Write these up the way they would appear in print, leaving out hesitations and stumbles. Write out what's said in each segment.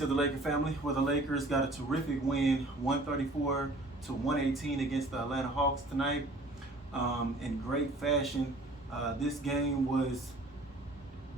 to the Laker family, where the Lakers got a terrific win, 134 to 118 against the Atlanta Hawks tonight, in great fashion. This game was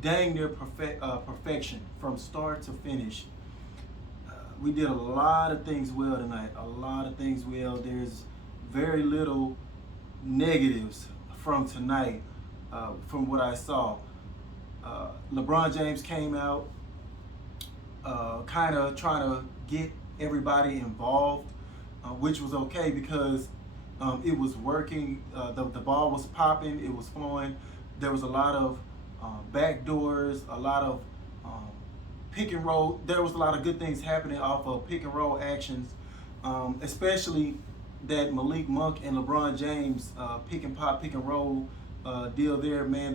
dang near perfection from start to finish. We did a lot of things well tonight, a lot of things well. There's very little negatives from tonight, from what I saw. LeBron James came out kind of trying to get everybody involved, which was okay because it was working. The ball was popping, it was flowing. There was a lot of back doors, a lot of pick and roll. There was a lot of good things happening off of pick and roll actions, especially that Malik Monk and LeBron James pick and pop, pick and roll deal there. Man,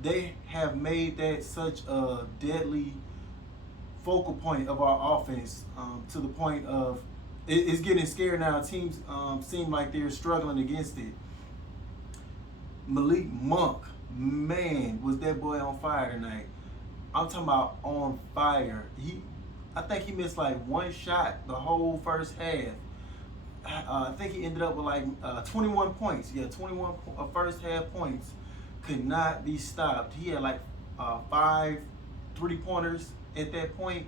they have made that such a deadly focal point of our offense, to the point of it's getting scary now. Teams seem like they're struggling against it. Malik Monk, man, was that boy on fire tonight. I'm talking about on fire. I think he missed like one shot the whole first half. I think he ended up with like 21 points. Yeah, 21 first half points. Could not be stopped. He had like 5 3-pointers at that point.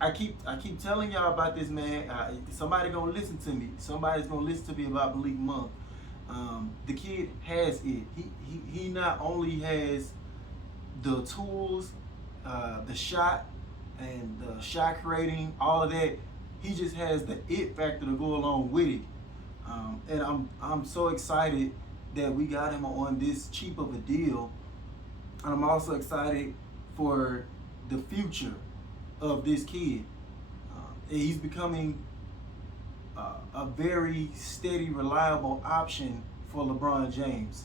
I keep telling y'all about this, man. Somebody gonna listen to me. Somebody's gonna listen to me about Malik Monk. The kid has it. He not only has the tools, the shot, and the shot creating, all of that. He just has the it factor to go along with it. And I'm so excited that we got him on this cheap of a deal. And I'm also excited for the future of this kid. He's becoming a very steady, reliable option for LeBron James.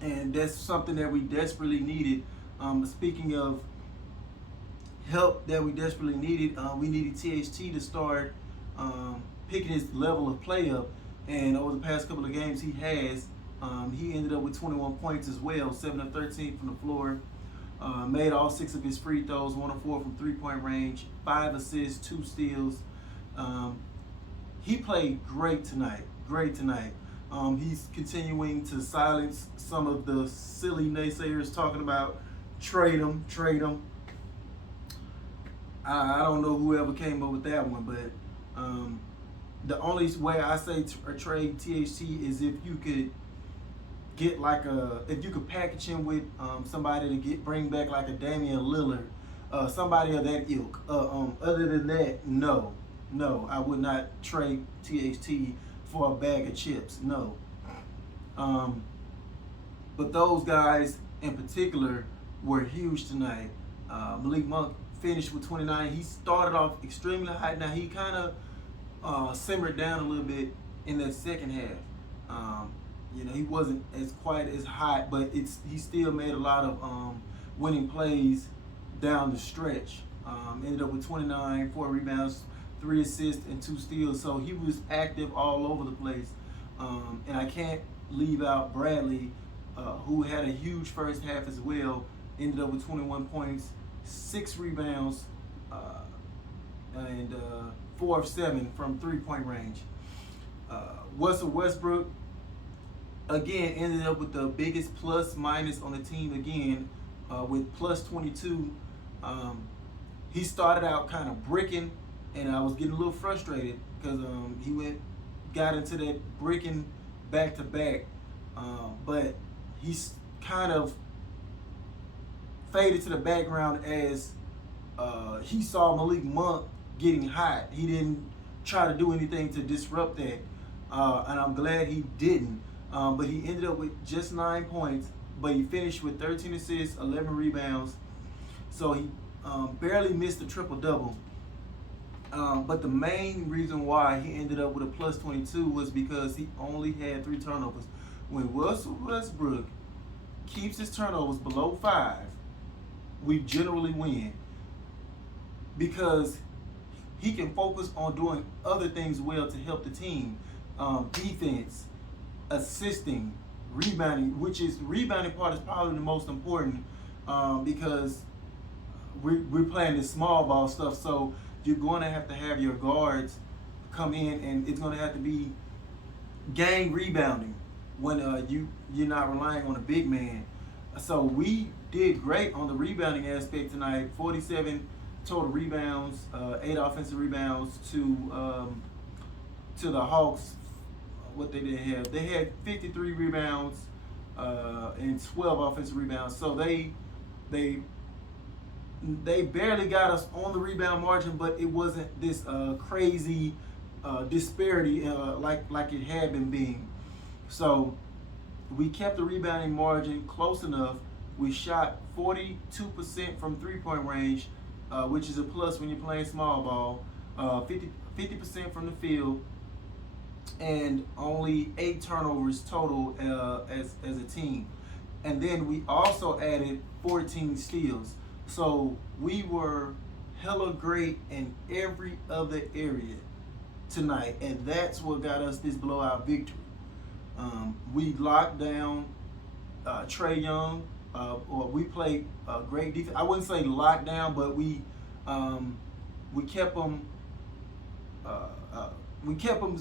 And that's something that we desperately needed. Speaking of help that we desperately needed, we needed THT to start picking his level of play up. And over the past couple of games he has, he ended up with 21 points as well, 7 of 13 from the floor. Made all 6 of his free throws, 1 of 4 from three-point range, 5 assists, 2 steals. He played great tonight, great tonight. He's continuing to silence some of the silly naysayers talking about trade him. I don't know whoever came up with that one, but the only way I say trade THT is if you could get like if you could package him with somebody to bring back like a Damian Lillard, somebody of that ilk. Other than that, no, I would not trade THT for a bag of chips. No. But those guys in particular were huge tonight. Malik Monk finished with 29. He started off extremely hot. Now he kind of simmered down a little bit in that second half. He wasn't as quite as hot, but he still made a lot of winning plays down the stretch. Ended up with 29, 4 rebounds, 3 assists, and 2 steals. So he was active all over the place. And I can't leave out Bradley, who had a huge first half as well. Ended up with 21 points, 6 rebounds, and 4 of 7 from three-point range. Russell Westbrook, again, ended up with the biggest plus minus on the team again, with plus 22. He started out kind of bricking, and I was getting a little frustrated because he got into that bricking back to back, but he's kind of faded to the background as he saw Malik Monk getting hot. He didn't try to do anything to disrupt that, and I'm glad he didn't. But he ended up with just 9 points, but he finished with 13 assists, 11 rebounds. So he barely missed the triple-double. But the main reason why he ended up with a plus 22 was because he only had 3 turnovers. When Russell Westbrook keeps his turnovers below 5, we generally win, because he can focus on doing other things well to help the team. Defense, assisting, rebounding, which is the rebounding part is probably the most important, because we're playing this small ball stuff, so you're going to have your guards come in, and it's going to have to be gang rebounding when you're not relying on a big man. So we did great on the rebounding aspect tonight. 47 total rebounds, 8 offensive rebounds to the Hawks. What they did have, they had 53 rebounds and 12 offensive rebounds. So they barely got us on the rebound margin, but it wasn't this crazy disparity like it had been being. So we kept the rebounding margin close enough. We shot 42% from three-point range, which is a plus when you're playing small ball. 50% from the field, and only 8 turnovers total as a team. And then we also added 14 steals. So we were hella great in every other area tonight, and that's what got us this blowout victory. We locked down Trae Young, or we played great defense. I wouldn't say locked down, but we kept him. We kept him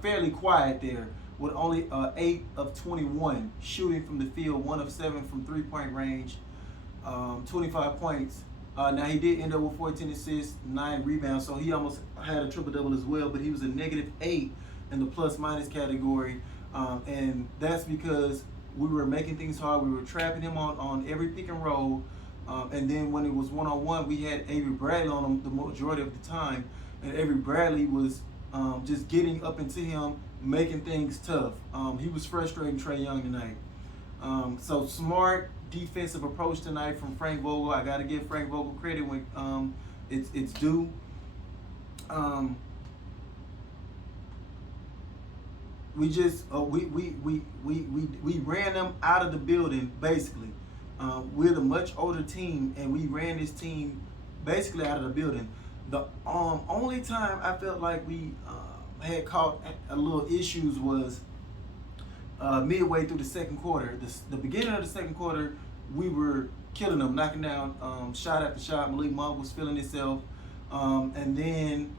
fairly quiet there, with only 8 of 21 shooting from the field, 1 of 7 from three-point range, 25 points. Now he did end up with 14 assists, 9 rebounds, so he almost had a triple-double as well, but he was a -8 in the plus-minus category, and that's because we were making things hard. We were trapping him on every pick and roll, and then when it was one-on-one, we had Avery Bradley on him the majority of the time, and Avery Bradley was just getting up into him, making things tough. He was frustrating Trae Young tonight. So smart defensive approach tonight from Frank Vogel. I got to give Frank Vogel credit when it's due. We just we ran them out of the building basically. We're the much older team, and we ran this team basically out of the building. The only time I felt like we had caught a little issues was midway through the second quarter. The beginning of the second quarter, we were killing them, knocking down shot after shot. Malik Monk was feeling himself. And then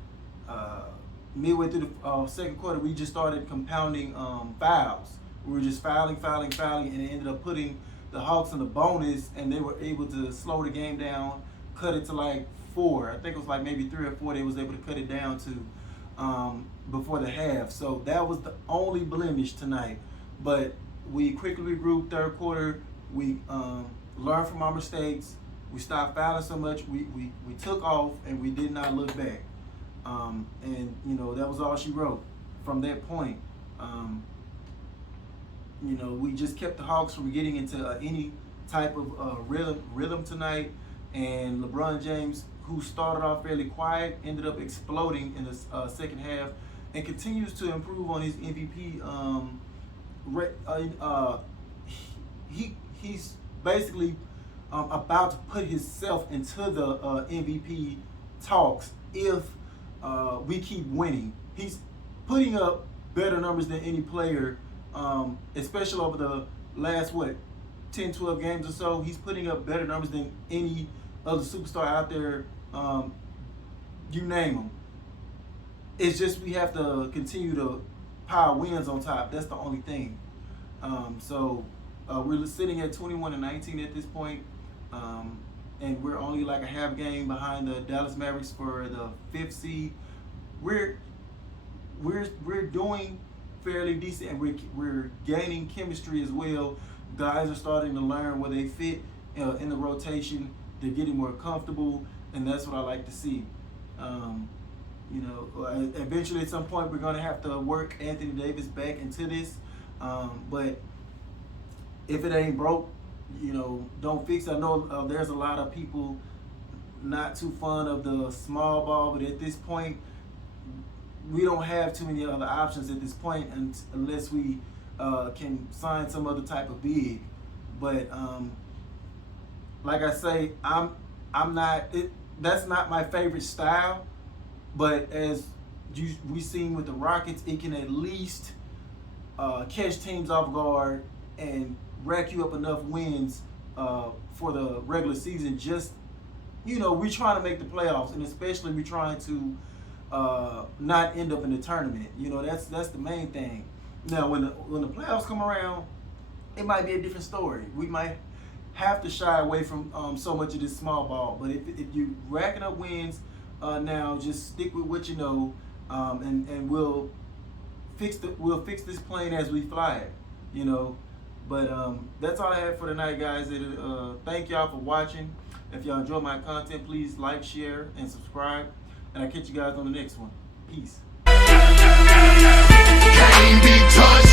midway through the second quarter, we just started compounding fouls. We were just fouling, and it ended up putting the Hawks in the bonus, and they were able to slow the game down, cut it to like 4. I think it was like maybe 3 or 4 they was able to cut it down to before the half. So that was the only blemish tonight. But we quickly regrouped third quarter. We learned from our mistakes. We stopped fouling so much. We took off, and we did not look back. And that was all she wrote from that point. We just kept the Hawks from getting into any type of rhythm tonight. And LeBron James, who started off fairly quiet, ended up exploding in the second half, and continues to improve on his MVP. He's basically about to put himself into the MVP talks if we keep winning. He's putting up better numbers than any player, especially over the last 10, 12 games or so. He's putting up better numbers than any other superstar out there. You name them. It's just we have to continue to pile wins on top. That's the only thing. So we're sitting at 21-19 at this point, and we're only like a half game behind the Dallas Mavericks for the 5th seed. We're doing fairly decent, and we're gaining chemistry as well. Guys are starting to learn where they fit in the rotation. They're getting more comfortable, and that's what I like to see. Eventually at some point we're going to have to work Anthony Davis back into this. But if it ain't broke, don't fix it. I know there's a lot of people not too fond of the small ball, but at this point, we don't have too many other options at this point unless we can sign some other type of big. But like I say, I'm not. That's not my favorite style. But as we've seen with the Rockets, it can at least catch teams off guard and rack you up enough wins for the regular season, just you know, we're trying to make the playoffs, and especially we're trying to not end up in the tournament. You know, that's the main thing. Now, when the playoffs come around, it might be a different story. We might have to shy away from so much of this small ball. But if you racking up wins now, just stick with what you know, and we'll fix this plane as we fly it. You know. But that's all I have for tonight, guys. Thank y'all for watching. If y'all enjoy my content, please like, share, and subscribe. And I'll catch you guys on the next one. Peace. Can't be touched.